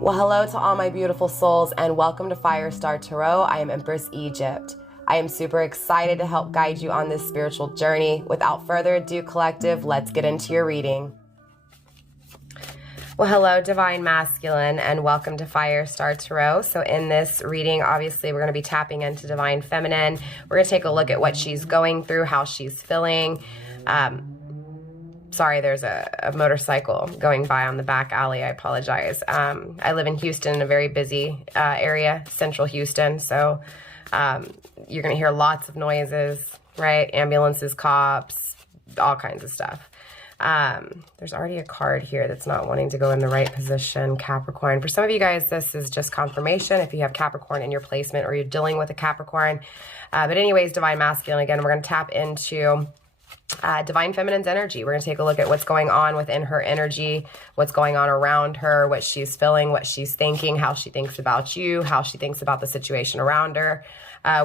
Well, hello to all my beautiful souls and welcome to Firestar Tarot. I am Empress Egypt. I am super excited to help guide you on this spiritual journey. Without further ado, collective, let's get into your reading. Well, hello, Divine Masculine, and welcome to Firestar Tarot. So in this reading, obviously, we're going to be tapping into Divine Feminine. We're going to take a look at what she's going through, how she's feeling. Sorry, there's a motorcycle going by on the back alley. I apologize. I live in Houston, in a very busy area, central Houston. So you're going to hear lots of noises, right? Ambulances, cops, all kinds of stuff. There's already a card here that's not wanting to go in the right position, Capricorn. For some of you guys, this is just confirmation if you have Capricorn in your placement or you're dealing with a Capricorn. But anyways, Divine Masculine, again, we're going to tap into Divine Feminine's energy. We're going to take a look at what's going on within her energy, what's going on around her, what she's feeling, what she's thinking, how she thinks about you, how she thinks about the situation around her.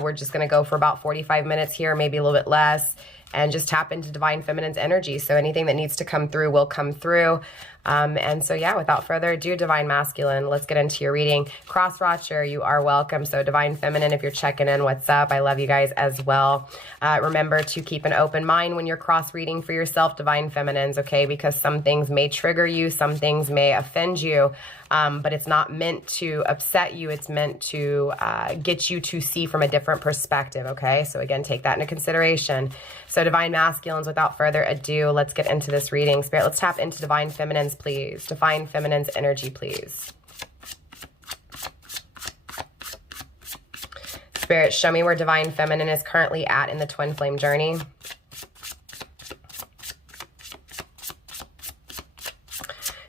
We're just going to go for about 45 minutes here, maybe a little bit less, and just tap into Divine Feminine's energy. So anything that needs to come through will come through. And so, yeah, without further ado, Divine Masculine, let's get into your reading. Cross Watcher, you are welcome. So Divine Feminine, if you're checking in, what's up? I love you guys as well. Remember to keep an open mind when you're cross reading for yourself, Divine Feminines, okay? Because some things may trigger you, some things may offend you, but it's not meant to upset you. It's meant to get you to see from a different perspective, okay? So again, take that into consideration. So Divine Masculines, without further ado, let's get into this reading. Spirit, let's tap into Divine Feminines, please. Divine Feminine's energy, please. Spirit, show me where Divine Feminine is currently at in the twin flame journey.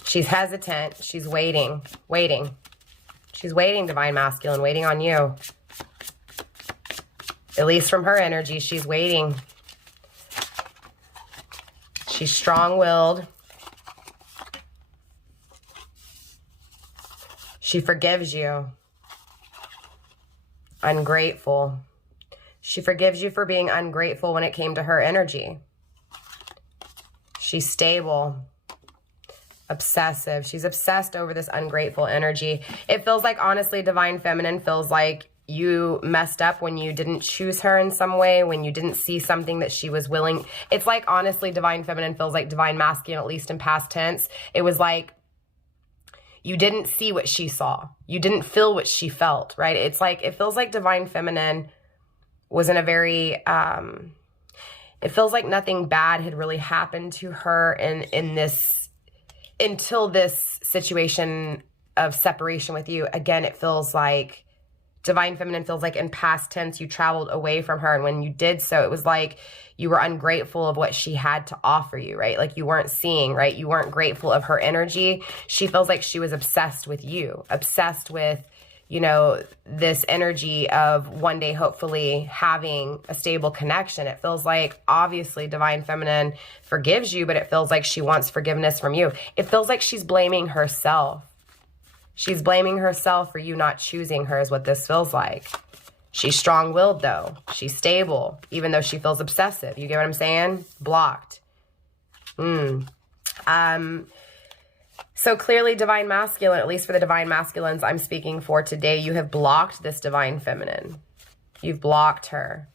She's hesitant. She's waiting. She's waiting, Divine Masculine, waiting on you. At least from her energy, she's waiting. She's strong-willed. She forgives you. Ungrateful. She forgives you for being ungrateful when it came to her energy. She's stable. Obsessive. She's obsessed over this ungrateful energy. It feels like, honestly, Divine Feminine feels like you messed up when you didn't choose her in some way, when you didn't see something that she was willing. It's like, honestly, Divine Feminine feels like Divine Masculine, at least in past tense. It was like you didn't see what she saw. You didn't feel what she felt, right? It's like, it feels like Divine Feminine was in a very, it feels like nothing bad had really happened to her in this, until this situation of separation with you. Again, it feels like Divine Feminine feels like in past tense you traveled away from her, and when you did so, it was like you were ungrateful of what she had to offer you, right? Like you weren't seeing, right? You weren't grateful of her energy. She feels like she was obsessed with you, obsessed with, you know, this energy of one day hopefully having a stable connection. It feels like, obviously, Divine Feminine forgives you, but it feels like she wants forgiveness from you. It feels like she's blaming herself. She's blaming herself for you not choosing her, is what this feels like. She's strong-willed, though. She's stable, even though she feels obsessive. You get what I'm saying? Blocked. So clearly, Divine Masculine, at least for the Divine Masculines I'm speaking for today, you have blocked this Divine Feminine. You've blocked her.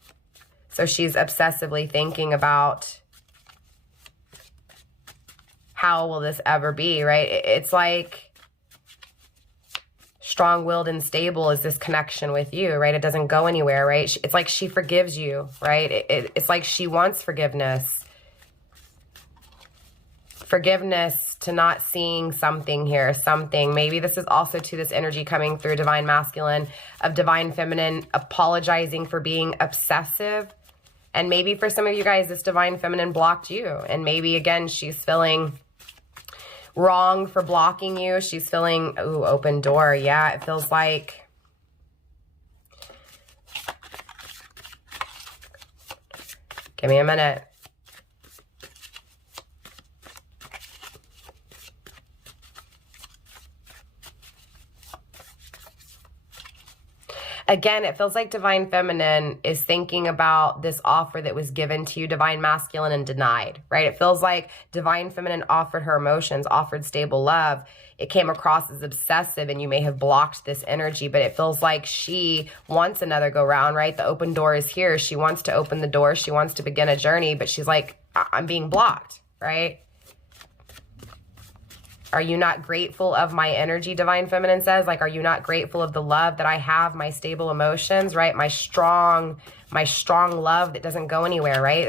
So she's obsessively thinking about, how will this ever be, right? It's like strong-willed and stable is this connection with you, right? It doesn't go anywhere, right? It's like she forgives you, right? It's like she wants forgiveness. Forgiveness to not seeing something here, something. Maybe this is also to this energy coming through Divine Masculine of Divine Feminine apologizing for being obsessive. And maybe for some of you guys, this Divine Feminine blocked you. And maybe, again, she's feeling wrong for blocking you. She's feeling, ooh, open door. Yeah, it feels like, give me a minute. Again, it feels like Divine Feminine is thinking about this offer that was given to you, Divine Masculine, and denied, right? It feels like Divine Feminine offered her emotions, offered stable love. It came across as obsessive, and you may have blocked this energy, but it feels like she wants another go round, right? The open door is here. She wants to open the door. She wants to begin a journey, but she's like, I'm being blocked, right? Are you not grateful of my energy, Divine Feminine says? Like, are you not grateful of the love that I have, my stable emotions, right? My strong love that doesn't go anywhere, right?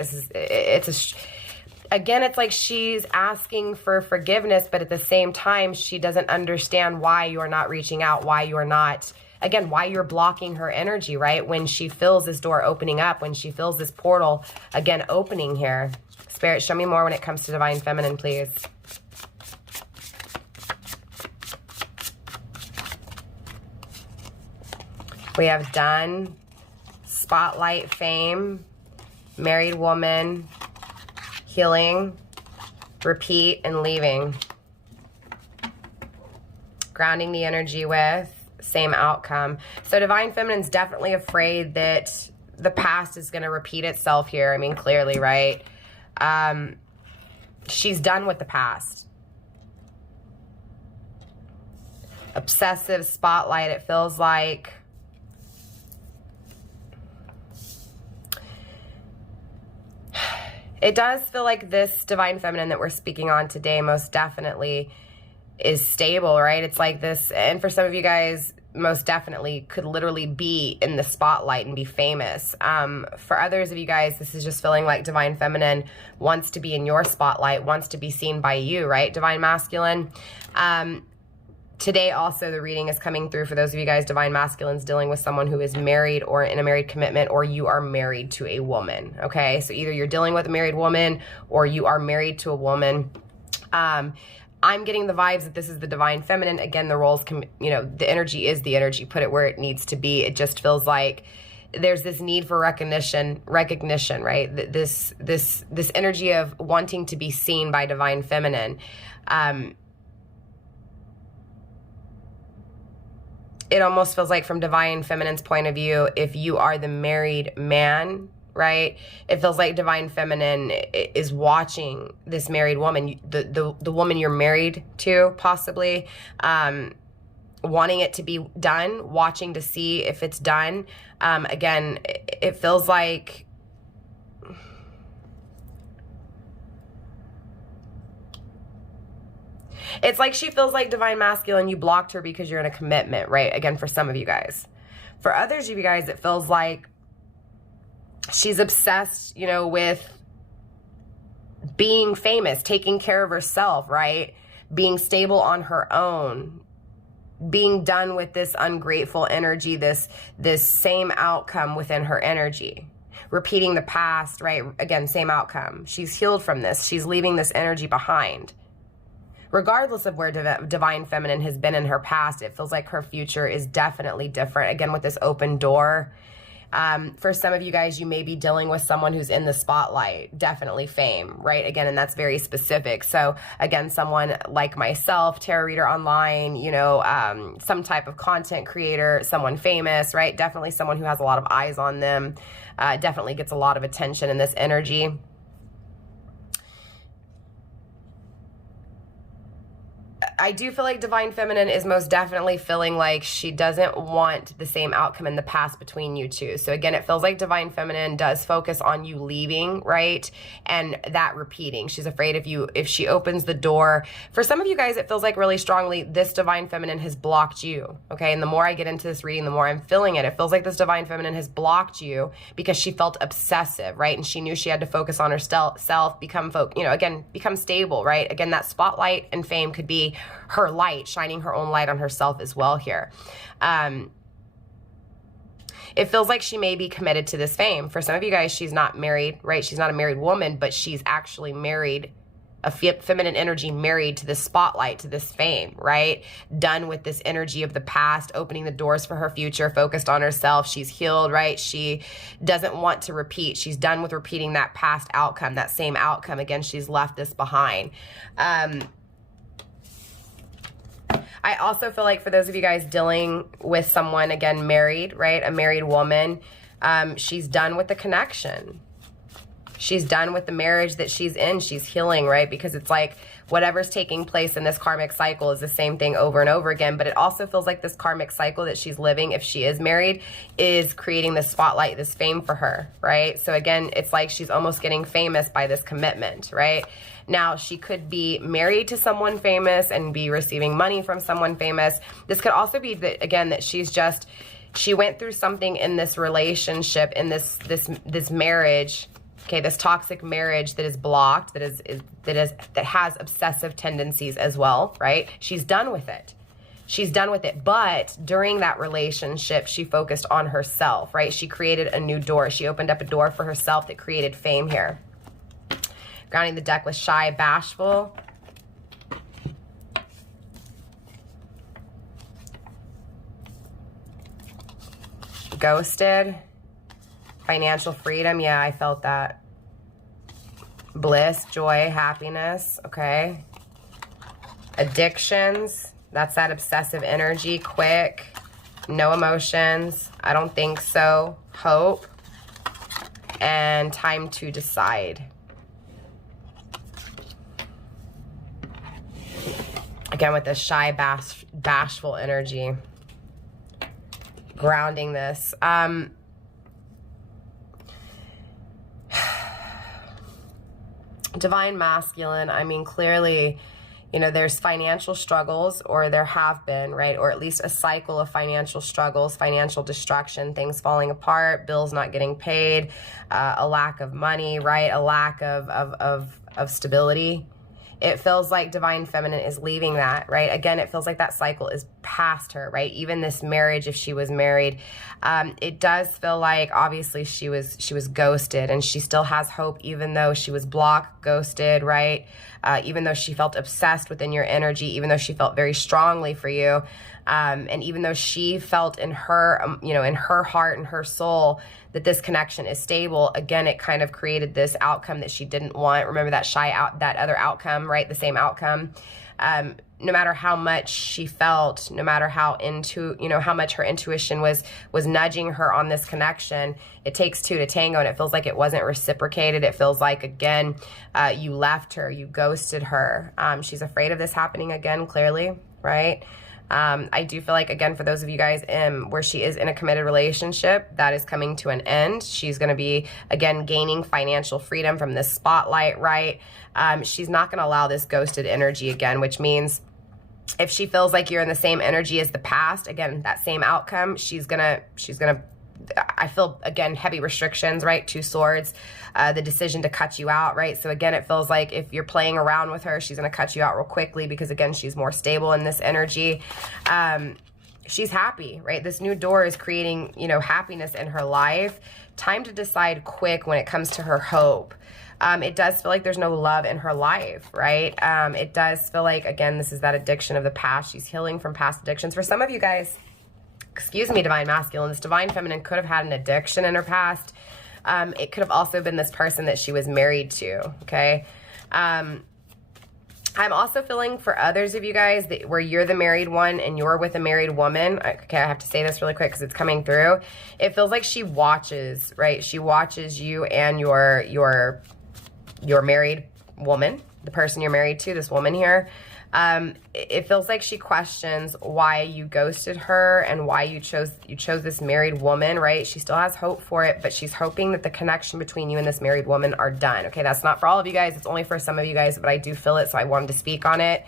Again, it's like she's asking for forgiveness, but at the same time, she doesn't understand why you're not reaching out, why you're not, again, why you're blocking her energy, right? When she feels this door opening up, when she feels this portal, again, opening here. Spirit, show me more when it comes to Divine Feminine, please. We have done, spotlight, fame, married woman, healing, repeat, and leaving. Grounding the energy with, same outcome. So Divine Feminine's definitely afraid that the past is going to repeat itself here. I mean, clearly, right? She's done with the past. Obsessive spotlight, it feels like. It does feel like this Divine Feminine that we're speaking on today most definitely is stable, right? It's like this, and for some of you guys, most definitely could literally be in the spotlight and be famous. For others of you guys, this is just feeling like Divine Feminine wants to be in your spotlight, wants to be seen by you, right? Divine Masculine. Today also the reading is coming through for those of you guys, Divine Masculines, dealing with someone who is married or in a married commitment, or you are married to a woman, okay? So either you're dealing with a married woman or you are married to a woman. I'm getting the vibes that this is the Divine Feminine. Again, the roles can, you know, the energy is the energy. Put it where it needs to be. It just feels like there's this need for recognition, right? This energy of wanting to be seen by Divine Feminine. It almost feels like from Divine Feminine's point of view, if you are the married man, right? It feels like Divine Feminine is watching this married woman, the woman you're married to, possibly, wanting it to be done, watching to see if it's done. Again, it feels like it's like she feels like Divine Masculine, you blocked her because you're in a commitment, right? Again, for some of you guys. For others of you guys, it feels like she's obsessed, you know, with being famous, taking care of herself, right? Being stable on her own, being done with this ungrateful energy, this same outcome within her energy. Repeating the past, right? Again, same outcome. She's healed from this. She's leaving this energy behind. Regardless of where Divine Feminine has been in her past, it feels like her future is definitely different. Again, with this open door. For some of you guys, you may be dealing with someone who's in the spotlight, definitely fame, right? Again, and that's very specific. So again, someone like myself, tarot reader online, you know, some type of content creator, someone famous, right? Definitely someone who has a lot of eyes on them, definitely gets a lot of attention in this energy. I do feel like Divine Feminine is most definitely feeling like she doesn't want the same outcome in the past between you two. So again, it feels like Divine Feminine does focus on you leaving, right? And that repeating. She's afraid if she opens the door. For some of you guys, it feels like really strongly this Divine Feminine has blocked you, okay? And the more I get into this reading, the more I'm feeling it. It feels like this Divine Feminine has blocked you because she felt obsessive, right? And she knew she had to focus on herself, become stable, right? Again, that spotlight and fame could be her light, shining her own light on herself as well here. It feels like she may be committed to this fame. For some of you guys, she's not married, right? She's not a married woman, but she's actually married, a feminine energy married to this spotlight, to this fame, right? Done with this energy of the past, opening the doors for her future, focused on herself. She's healed, right? She doesn't want to repeat. She's done with repeating that past outcome, that same outcome. Again, she's left this behind. I also feel like for those of you guys dealing with someone, again, married, right? A married woman, she's done with the connection. She's done with the marriage that she's in. She's healing, right? Because it's like whatever's taking place in this karmic cycle is the same thing over and over again. But it also feels like this karmic cycle that she's living, if she is married, is creating this spotlight, this fame for her, right? So again, it's like she's almost getting famous by this commitment, right? Now, she could be married to someone famous and be receiving money from someone famous. This could also be that, again, that she went through something in this relationship, in this marriage. Okay, this toxic marriage that is blocked, that has obsessive tendencies as well, right? She's done with it. She's done with it. But during that relationship, she focused on herself, right? She created a new door. She opened up a door for herself that created fame here. Grounding the deck with shy, bashful. Ghosted. Financial freedom. Yeah, I felt that. Bliss, joy, happiness. Okay. Addictions. That's that obsessive energy. Quick. No emotions. I don't think so. Hope. And time to decide. Again, with this shy, bashful energy. Grounding this. Divine masculine, I mean, clearly, you know, there's financial struggles, or there have been, right? Or at least a cycle of financial struggles, financial destruction, things falling apart, bills not getting paid, a lack of money, right? A lack of stability. It feels like Divine Feminine is leaving that, right? Again, it feels like that cycle is past her, right? Even this marriage, if she was married, it does feel like obviously she was ghosted, and she still has hope even though she was blocked, ghosted, right? Even though she felt obsessed within your energy, even though she felt very strongly for you, and even though she felt in her, you know, in her heart and her soul that this connection is stable, again, it kind of created this outcome that she didn't want. Remember that that other outcome, right? The same outcome. No matter how much she felt, no matter how how much her intuition was nudging her on this connection, it takes two to tango, and it feels like it wasn't reciprocated. It feels like, again, you left her, you ghosted her. She's afraid of this happening again, clearly, right? I do feel like, again, for those of you guys where she is in a committed relationship, that is coming to an end. She's going to be, again, gaining financial freedom from this spotlight, right? She's not going to allow this ghosted energy again, which means if she feels like you're in the same energy as the past, again, that same outcome, she's gonna, I feel, again, heavy restrictions, right? Two swords, the decision to cut you out, right? So again, it feels like if you're playing around with her, she's going to cut you out real quickly because, again, she's more stable in this energy. She's happy, right? This new door is creating, you know, happiness in her life. Time to decide quick when it comes to her hope. It does feel like there's no love in her life, right? It does feel like, again, this is that addiction of the past. She's healing from past addictions. For some of you guys, excuse me, Divine Masculine, this Divine Feminine could have had an addiction in her past. It could have also been this person that she was married to, okay? I'm also feeling for others of you guys that where you're the married one and you're with a married woman. Okay, I have to say this really quick because it's coming through. It feels like she watches, right? She watches you and your married woman, the person you're married to, this woman here. It feels like she questions why you ghosted her and why you chose this married woman, right? She still has hope for it, but she's hoping that the connection between you and this married woman are done. Okay, that's not for all of you guys. It's only for some of you guys, but I do feel it, so I wanted to speak on it.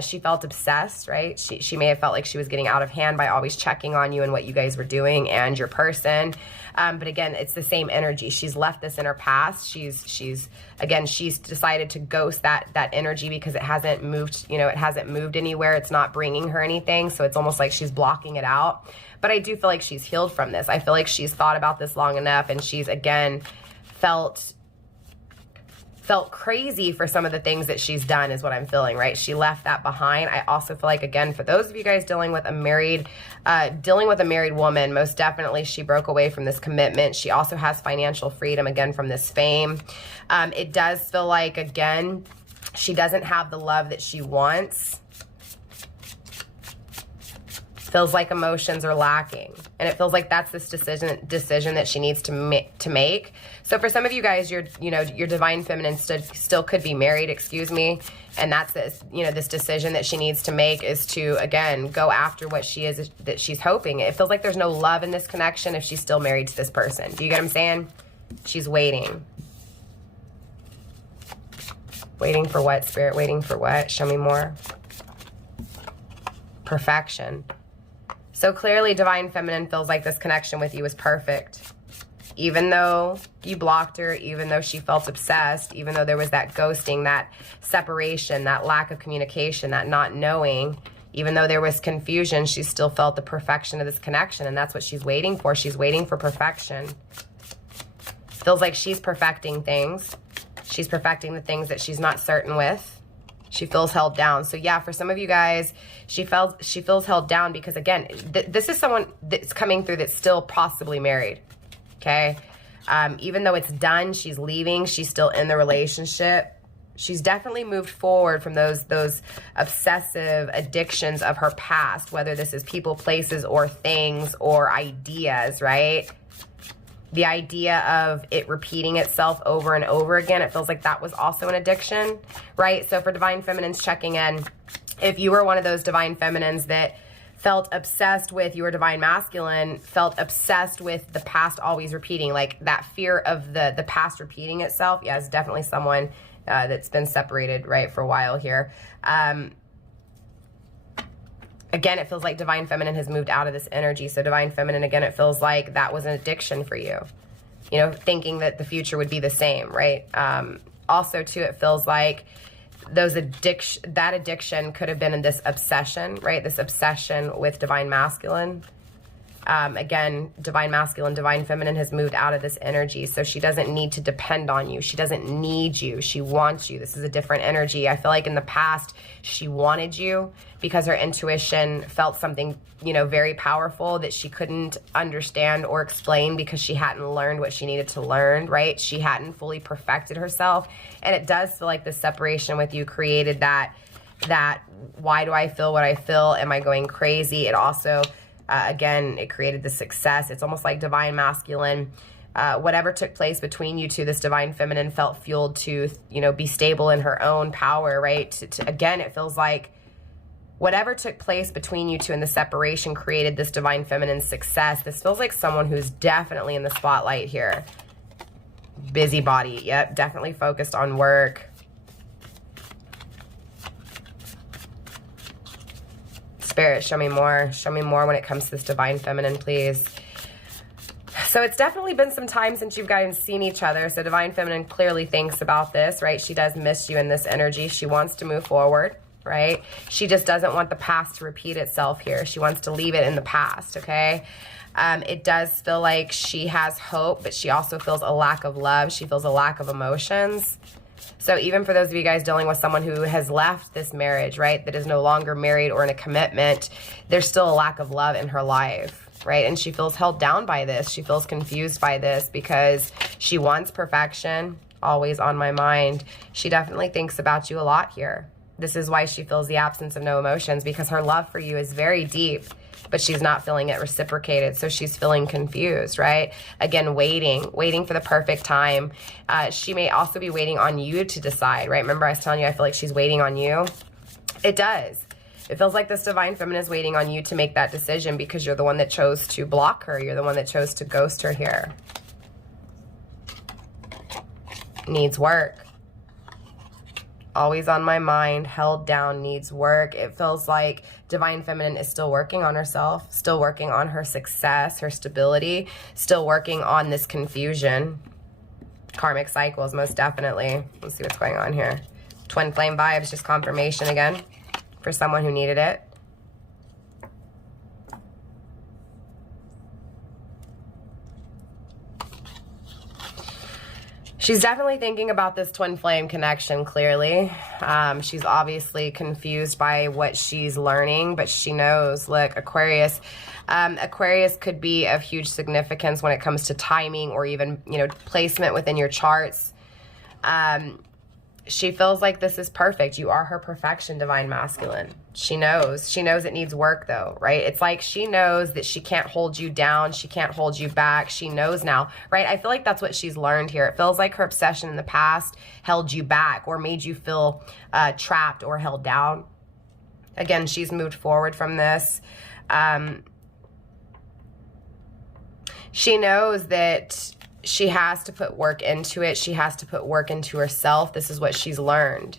She felt obsessed, right? She may have felt like she was getting out of hand by always checking on you and what you guys were doing and your person. But again, it's the same energy. She's left this in her past. She's decided to ghost that energy because it hasn't moved, you know, it hasn't moved anywhere. It's not bringing her anything. So it's almost like she's blocking it out. But I do feel like she's healed from this. I feel like she's thought about this long enough, and she's, again, felt crazy for some of the things that she's done is what I'm feeling, right? She left that behind. I also feel like, again, for those of you guys dealing with a married woman, most definitely she broke away from this commitment. She also has financial freedom, again, from this fame. It does feel like, again, she doesn't have the love that she wants. feels like emotions are lacking, and it feels like that's this decision that she needs to make. So for some of you guys, your divine feminine still could be married, excuse me, and that's this, this decision that she needs to make is to, again, go after what she is, that she's hoping. It feels like there's no love in this connection if she's still married to this person. Do you get what I'm saying? She's waiting. Waiting for what, Spirit? Waiting for what? Show me more. Perfection. So clearly, divine feminine feels like this connection with you is perfect. Even though you blocked her, even though she felt obsessed, even though there was that ghosting, that separation, that lack of communication, that not knowing, even though there was confusion, she still felt the perfection of this connection, and that's what she's waiting for. She's waiting for perfection. Feels like she's perfecting things. She's perfecting the things that she's not certain with. She feels held down. So yeah, for some of you guys, she feels held down because, again, this is someone that's coming through that's still possibly married, okay? Even though it's done, she's leaving, she's still in the relationship. She's definitely moved forward from those obsessive addictions of her past, whether this is people, places, or things, or ideas, right? The idea of it repeating itself over and over again, it feels like that was also an addiction, right? So for divine feminines checking in, if you were one of those divine feminines that felt obsessed with your divine masculine, felt obsessed with the past always repeating, like that fear of the past repeating itself, yeah, it's definitely someone that's been separated, right, for a while here. Again, it feels like divine feminine has moved out of this energy. So divine feminine, again, it feels like that was an addiction for you. Thinking that the future would be the same, right? Also, too, it feels like that addiction could have been in this obsession, right? This obsession with divine masculine. Again, divine masculine, divine feminine has moved out of this energy. So she doesn't need to depend on you. She doesn't need you. She wants you. This is a different energy. I feel like in the past, she wanted you because her intuition felt something, very powerful that she couldn't understand or explain because she hadn't learned what she needed to learn, right? She hadn't fully perfected herself. And it does feel like the separation with you created that why do I feel what I feel? Am I going crazy? It also... again, it created the success. It's almost like divine masculine. Whatever took place between you two, this divine feminine felt fueled to, be stable in her own power, right? Again, it feels like whatever took place between you two in the separation created this divine feminine success. This feels like someone who's definitely in the spotlight here. Busybody. Yep, definitely focused on work. Spirit, show me more. Show me more when it comes to this divine feminine, please. So it's definitely been some time since you guys seen each other. So divine feminine clearly thinks about this, right? She does miss you in this energy. She wants to move forward, right? She just doesn't want the past to repeat itself here. She wants to leave it in the past, okay? It does feel like she has hope, but she also feels a lack of love. She feels a lack of emotions. So even for those of you guys dealing with someone who has left this marriage, right, that is no longer married or in a commitment, there's still a lack of love in her life, right? And she feels held down by this. She feels confused by this because she wants perfection, always on my mind. She definitely thinks about you a lot here. This is why she feels the absence of no emotions, because her love for you is very deep, but she's not feeling it reciprocated. So she's feeling confused, right? Again, waiting for the perfect time. She may also be waiting on you to decide, right? Remember I was telling you, I feel like she's waiting on you. It does. It feels like this divine feminine is waiting on you to make that decision because you're the one that chose to block her. You're the one that chose to ghost her here. Needs work. Always on my mind, held down, needs work. It feels like divine feminine is still working on herself, still working on her success, her stability, still working on this confusion. Karmic cycles, most definitely. Let's see what's going on here. Twin flame vibes, just confirmation again for someone who needed it. She's definitely thinking about this twin flame connection, clearly. She's obviously confused by what she's learning, but she knows, look, Aquarius could be of huge significance when it comes to timing or even, placement within your charts. She feels like this is perfect. You are her perfection, divine masculine. She knows it needs work though, right? It's like she knows that she can't hold you down. She can't hold you back. She knows now, right? I feel like that's what she's learned here. It feels like her obsession in the past held you back or made you feel trapped or held down. Again, she's moved forward from this. She knows that she has to put work into it. She has to put work into herself. This is what she's learned.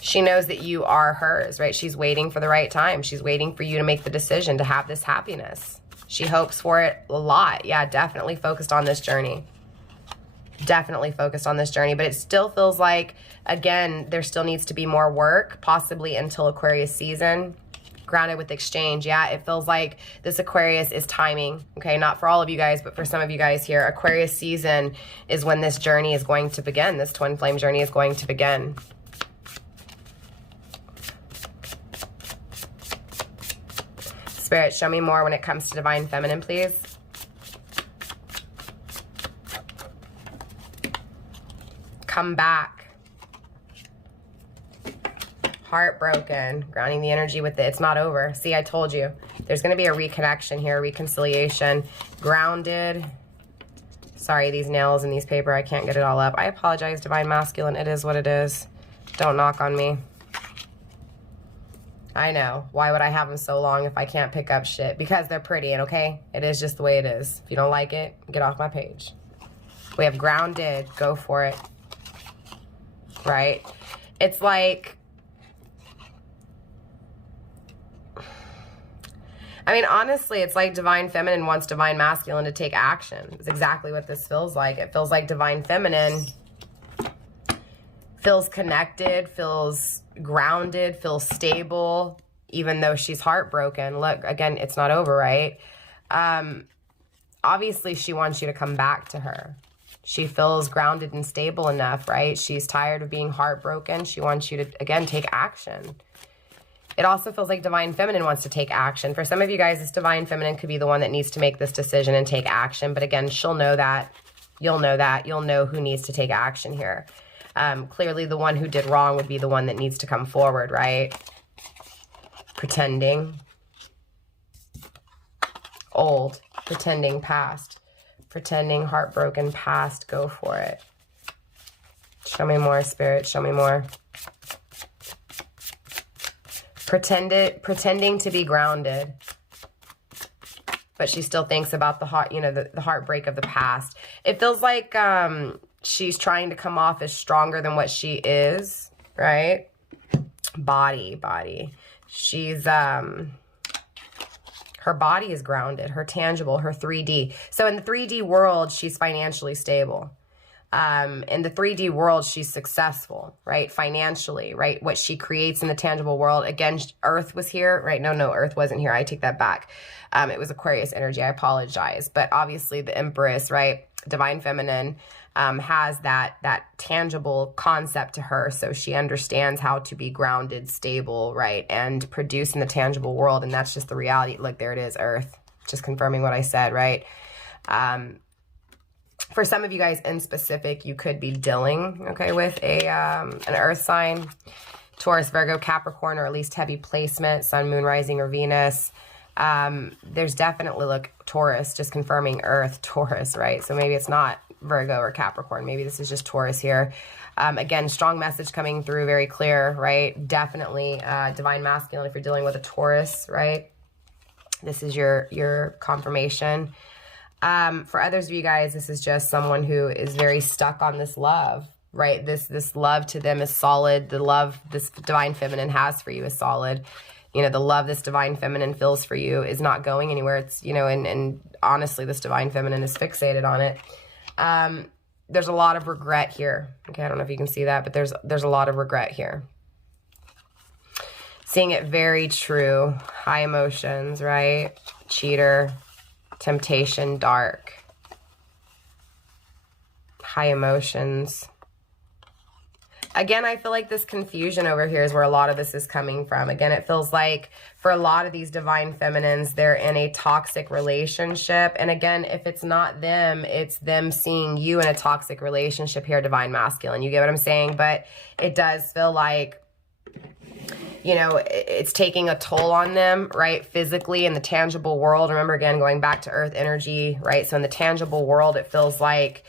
She knows that you are hers, right? She's waiting for the right time. She's waiting for you to make the decision to have this happiness. She hopes for it a lot. Yeah, definitely focused on this journey. Definitely focused on this journey. But it still feels like, again, there still needs to be more work, possibly until Aquarius season. Grounded with exchange. Yeah, it feels like this Aquarius is timing. Okay, not for all of you guys, but for some of you guys here. Aquarius season is when this journey is going to begin. This twin flame journey is going to begin. Spirit, show me more when it comes to divine feminine, please. Come back. Heartbroken. Grounding the energy with it. It's not over. See, I told you. There's going to be a reconnection here, reconciliation. Grounded. Sorry, these nails and these paper, I can't get it all up. I apologize, divine masculine. It is what it is. Don't knock on me. I know. Why would I have them so long if I can't pick up shit? Because they're pretty, and okay? It is just the way it is. If you don't like it, get off my page. We have grounded. Go for it. Right? It's like... I mean, honestly, it's like divine feminine wants divine masculine to take action. It's exactly what this feels like. It feels like divine feminine feels connected, feels grounded, feels stable, even though she's heartbroken. Look, again, it's not over, right? Obviously, she wants you to come back to her. She feels grounded and stable enough, right? She's tired of being heartbroken. She wants you to, again, take action. It also feels like divine feminine wants to take action. For some of you guys, this divine feminine could be the one that needs to make this decision and take action. But again, she'll know that. You'll know that. You'll know who needs to take action here. Clearly, the one who did wrong would be the one that needs to come forward, right? Pretending. Old. Pretending past. Pretending heartbroken past. Go for it. Show me more, Spirit. Show me more. Pretending to be grounded, but she still thinks about the heartbreak of the past. It feels like she's trying to come off as stronger than what she is, right? Body. She's her body is grounded, her tangible, her 3D. So in the 3D world, she's financially stable. In the 3D world, she's successful, right? Financially, right? What she creates in the tangible world. Again, Earth was here, right? No, Earth wasn't here. I take that back. It was Aquarius energy. I apologize. But obviously the Empress, right? Divine feminine has that tangible concept to her. So she understands how to be grounded, stable, right? And produce in the tangible world. And that's just the reality. Look, there it is, Earth. Just confirming what I said, right? For some of you guys in specific, you could be dealing, okay, with an earth sign, Taurus, Virgo, Capricorn, or at least heavy placement, Sun, Moon, Rising, or Venus. There's definitely, look, Taurus, just confirming Earth, Taurus, right? So maybe it's not Virgo or Capricorn. Maybe this is just Taurus here. Again, strong message coming through, very clear, right? Definitely divine masculine if you're dealing with a Taurus, right? This is your confirmation. For others of you guys, this is just someone who is very stuck on this love, right? This love to them is solid. The love this divine feminine has for you is solid. You know, the love this divine feminine feels for you is not going anywhere. It's, you know, and honestly, this divine feminine is fixated on it. There's a lot of regret here. Okay, I don't know if you can see that, but there's a lot of regret here. Seeing it very true. High emotions, right? Cheater. Temptation, dark. High emotions. Again, I feel like this confusion over here is where a lot of this is coming from. Again, it feels like for a lot of these divine feminines, they're in a toxic relationship. And again, if it's not them, it's them seeing you in a toxic relationship here, divine masculine. You get what I'm saying? But it does feel like, you know, it's taking a toll on them, right? Physically in the tangible world. Remember, again, going back to earth energy, right? So in the tangible world, it feels like,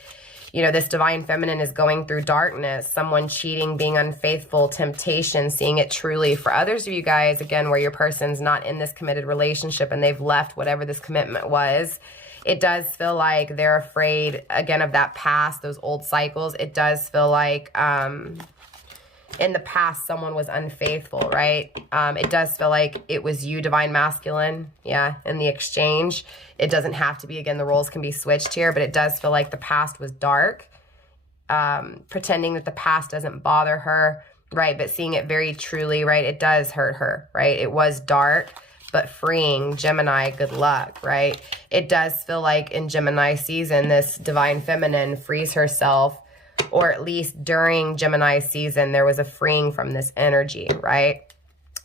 you know, this divine feminine is going through darkness, someone cheating, being unfaithful, temptation, seeing it truly. For others of you guys, again, where your person's not in this committed relationship and they've left whatever this commitment was, it does feel like they're afraid, again, of that past, those old cycles. It does feel like in the past, someone was unfaithful, right? It does feel like it was you, divine masculine, yeah, in the exchange. It doesn't have to be, again, the roles can be switched here, but it does feel like the past was dark, pretending that the past doesn't bother her, right? But seeing it very truly, right? It does hurt her, right? It was dark, but freeing. Gemini, good luck, right? It does feel like in Gemini season, this divine feminine frees herself, or at least during Gemini season, there was a freeing from this energy, right?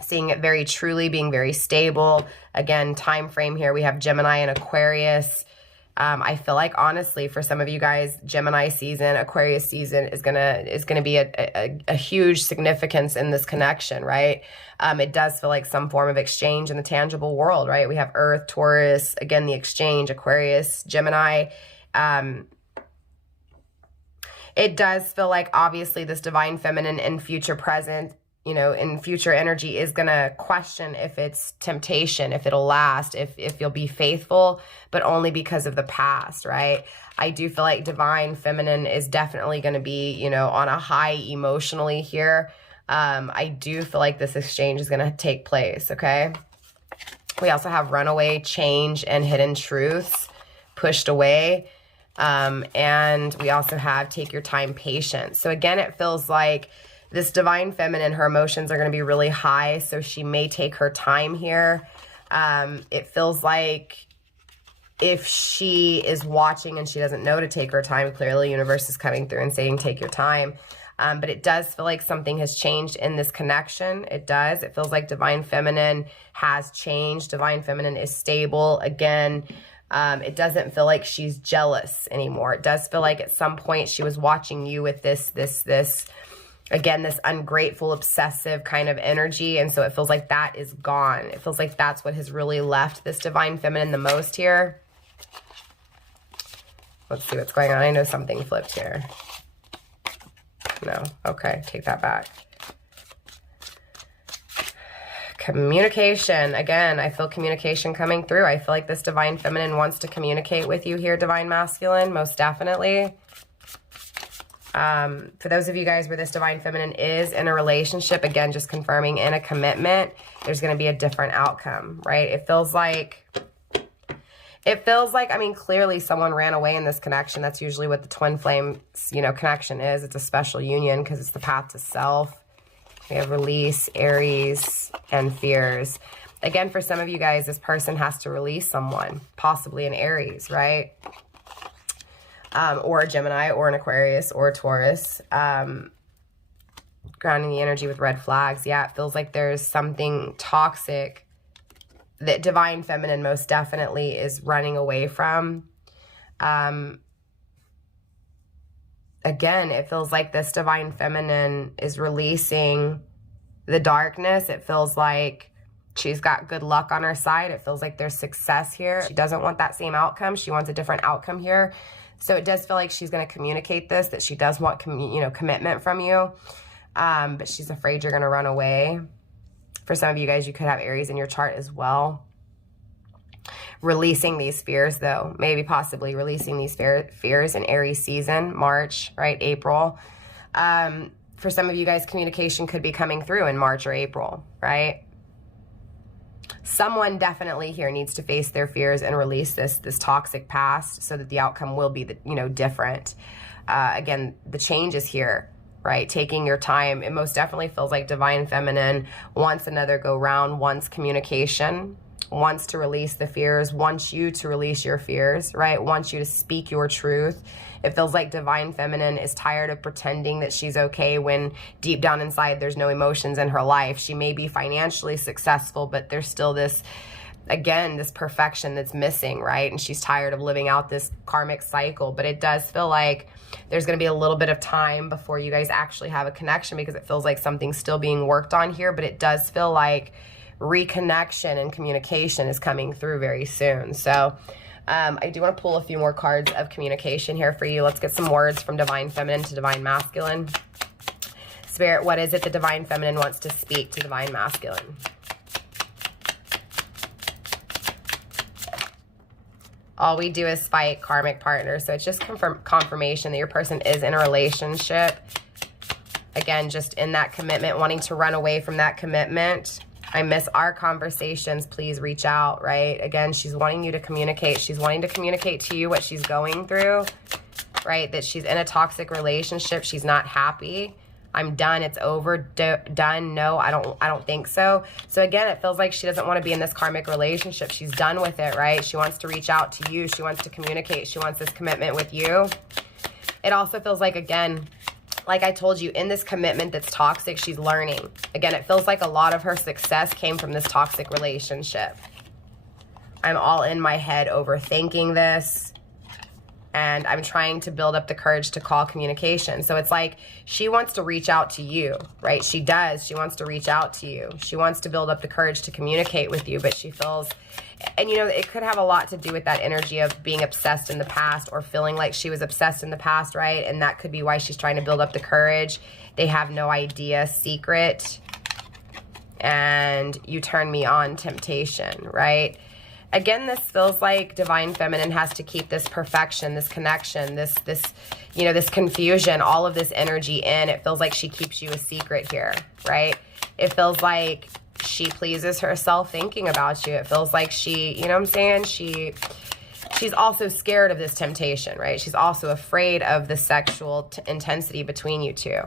Seeing it very truly, being very stable. Again, time frame here, we have Gemini and Aquarius. I feel like, honestly, for some of you guys, Gemini season, Aquarius season is gonna be a huge significance in this connection, right? It does feel like some form of exchange in the tangible world, right? We have Earth, Taurus, again, the exchange, Aquarius, Gemini. It does feel like, obviously, this divine feminine in future present, you know, in future energy is going to question if it's temptation, if it'll last, if you'll be faithful, but only because of the past, right? I do feel like divine feminine is definitely going to be, you know, on a high emotionally here. I do feel like this exchange is going to take place, okay? We also have runaway, change, and hidden truths pushed away. And we also have take your time, patience. So again, it feels like this divine feminine, her emotions are going to be really high, so she may take her time here. It feels like if she is watching and she doesn't know to take her time, clearly universe is coming through and saying take your time. But it does feel like something has changed in this connection. It does. It feels like divine feminine has changed. Divine feminine is stable. Again, it doesn't feel like she's jealous anymore. It does feel like at some point she was watching you with this, again, this ungrateful, obsessive kind of energy. And so it feels like that is gone. It feels like that's what has really left this divine feminine the most here. Let's see what's going on. I know something flipped here. No. Okay. Take that back. Communication. Again, I feel communication coming through. I feel like this divine feminine wants to communicate with you here, divine masculine, most definitely. For those of you guys where this divine feminine is in a relationship, again, just confirming in a commitment, there's going to be a different outcome, right? It feels like, I mean, clearly someone ran away in this connection. That's usually what the twin flame, you know, connection is. It's a special union because it's the path to self. We have release, Aries, and fears. Again, for some of you guys, this person has to release someone, possibly an Aries, right? Or a Gemini, or an Aquarius, or a Taurus. Grounding the energy with red flags. Yeah, it feels like there's something toxic that divine feminine most definitely is running away from. Again, it feels like this divine feminine is releasing the darkness. It feels like she's got good luck on her side. It feels like there's success here. She doesn't want that same outcome. She wants a different outcome here. So it does feel like she's going to communicate this, that she does want commitment from you. But she's afraid you're going to run away. For some of you guys, you could have Aries in your chart as well. Releasing these fears, though, maybe possibly releasing these fears in Aries season, March, right, April. For some of you guys, communication could be coming through in March or April, right? Someone definitely here needs to face their fears and release this toxic past so that the outcome will be, different. Again, the change is here, right? Taking your time. It most definitely feels like divine feminine wants another go round, wants communication, wants to release the fears, wants you to release your fears, right? Wants you to speak your truth. It feels like Divine Feminine is tired of pretending that she's okay when deep down inside there's no emotions in her life. She may be financially successful, but there's still this, again, this perfection that's missing, right? And she's tired of living out this karmic cycle. But it does feel like there's going to be a little bit of time before you guys actually have a connection, because it feels like something's still being worked on here. But it does feel like reconnection and communication is coming through very soon. So I do want to pull a few more cards of communication here for you. Let's get some words from Divine Feminine to Divine Masculine. Spirit, what is it the Divine Feminine wants to speak to Divine Masculine? All we do is fight, karmic partners. So it's just confirmation that your person is in a relationship. Again, just in that commitment, wanting to run away from that commitment. I miss our conversations. Please reach out, right? Again, she's wanting you to communicate. She's wanting to communicate to you what she's going through, right? That she's in a toxic relationship. She's not happy. I'm done. It's over. Done. No, I don't think so. So again, it feels like she doesn't want to be in this karmic relationship. She's done with it, right? She wants to reach out to you. She wants to communicate. She wants this commitment with you. It also feels like, again, like I told you, in this commitment that's toxic, she's learning. Again, it feels like a lot of her success came from this toxic relationship. I'm all in my head overthinking this, and I'm trying to build up the courage to call communication. So it's like she wants to reach out to you, right? She does. She wants to reach out to you. She wants to build up the courage to communicate with you, but she feels, and you know, it could have a lot to do with that energy of being obsessed in the past, or feeling like she was obsessed in the past, right? And that could be why she's trying to build up the courage. They have no idea, secret, and you turn me on, temptation, right? Again, this feels like Divine Feminine has to keep this perfection, this connection, this you know, this confusion, all of this energy in. It feels like she keeps you a secret here, right? It feels like she pleases herself thinking about you. It feels like she, you know what I'm saying? She's also scared of this temptation, right? She's also afraid of the sexual intensity between you two.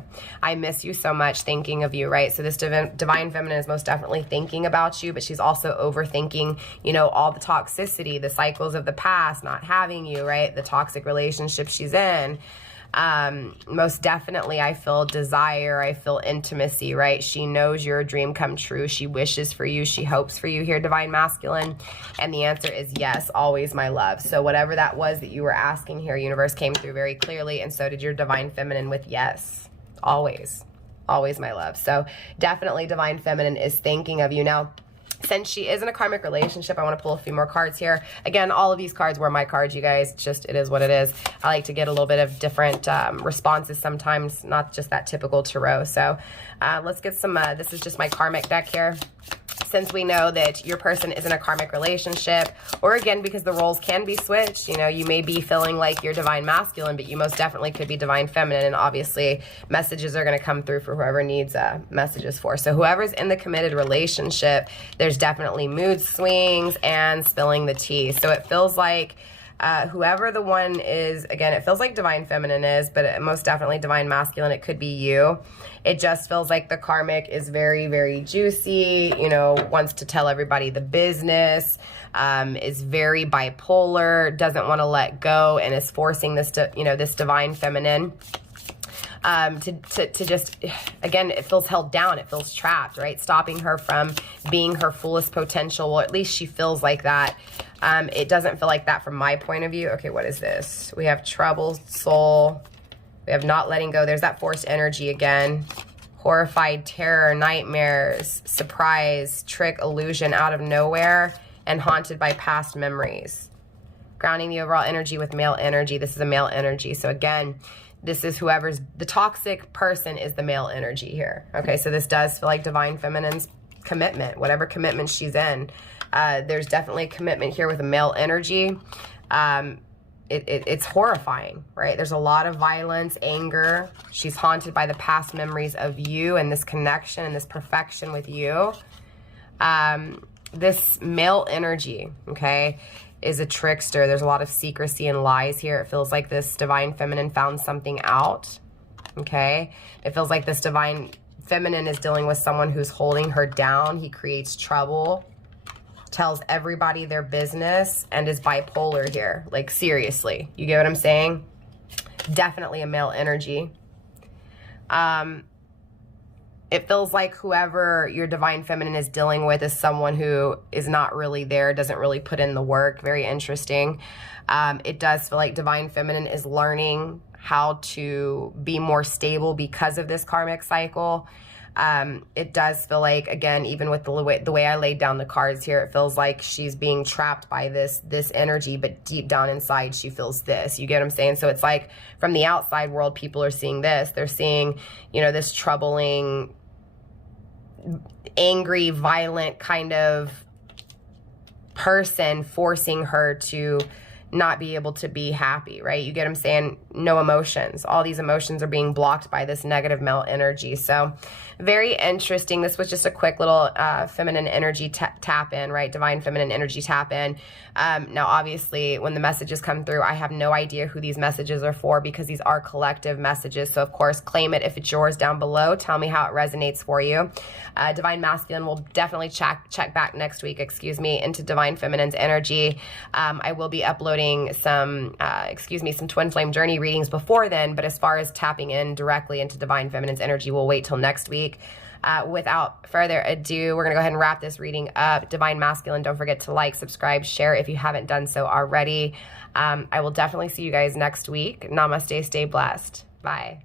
I miss you so much, thinking of you, right? So this Divine Feminine is most definitely thinking about you, but she's also overthinking, you know, all the toxicity, the cycles of the past, not having you, right? The toxic relationship she's in. Most definitely, I feel desire. I feel intimacy, right? She knows you're a dream come true. She wishes for you. She hopes for you here, Divine Masculine. And the answer is yes, always, my love. So whatever that was that you were asking here, universe came through very clearly. And so did your Divine Feminine with yes, always, always, my love. So definitely Divine Feminine is thinking of you. Now, since she is in a karmic relationship, I want to pull a few more cards here. Again, all of these cards were my cards, you guys. Just, it is what it is. I like to get a little bit of different responses sometimes, not just that typical tarot. So let's get some, this is just my karmic deck here. Since we know that your person is in a karmic relationship, or again, because the roles can be switched, you know, you may be feeling like you're Divine Masculine, but you most definitely could be Divine Feminine, and obviously messages are going to come through for whoever needs messages for. So whoever's in the committed relationship, there's definitely mood swings and spilling the tea. So it feels like whoever the one is, again, it feels like Divine Feminine is, but most definitely Divine Masculine, it could be you. It just feels like the karmic is very, very juicy, you know, wants to tell everybody the business, is very bipolar, doesn't want to let go, and is forcing this to, you know, this Divine Feminine to just, again, it feels held down. It feels trapped, right? Stopping her from being her fullest potential. Well, at least she feels like that. It doesn't feel like that from my point of view. Okay, what is this? We have trouble, soul. We have not letting go. There's that forced energy again. Horrified, terror, nightmares, surprise, trick, illusion out of nowhere, and haunted by past memories. Grounding the overall energy with male energy. This is a male energy. So again, this is whoever's, the toxic person is the male energy here. Okay, so this does feel like Divine Feminine's commitment, whatever commitment she's in. There's definitely a commitment here with a male energy. It's horrifying, right? There's a lot of violence, anger. She's haunted by the past memories of you and this connection and this perfection with you. This male energy, okay, is a trickster. There's a lot of secrecy and lies here. It feels like this Divine Feminine found something out, okay? It feels like this Divine Feminine is dealing with someone who's holding her down. He creates trouble tells everybody their business, and is bipolar here. Like, seriously. You get what I'm saying? Definitely a male energy. It feels like whoever your divine feminine is dealing with is someone who is not really there, doesn't really put in the work. Very interesting. It does feel like divine feminine is learning how to be more stable because of this karmic cycle. It does feel like, again, even with the way I laid down the cards here, it feels like she's being trapped by this energy, but deep down inside she feels this. You get what I'm saying? So it's like from the outside world, people are seeing this. They're seeing, you know, this troubling, angry, violent kind of person forcing her to not be able to be happy, right? You get what I'm saying? No emotions. All these emotions are being blocked by this negative male energy. So very interesting. This was just a quick little feminine energy tap in, right? Divine feminine energy tap in. Now, obviously, when the messages come through, I have no idea who these messages are for because these are collective messages. So, of course, claim it if it's yours down below. Tell me how it resonates for you. Divine Masculine will definitely check back next week, into Divine Feminine's energy. I will be uploading some Twin Flame Journey readings before then, but as far as tapping in directly into Divine Feminine's energy, we'll wait till next week. Without further ado, we're going to go ahead and wrap this reading up. Divine Masculine, don't forget to like, subscribe, share if you haven't done so already. I will definitely see you guys next week. Namaste, stay blessed. Bye.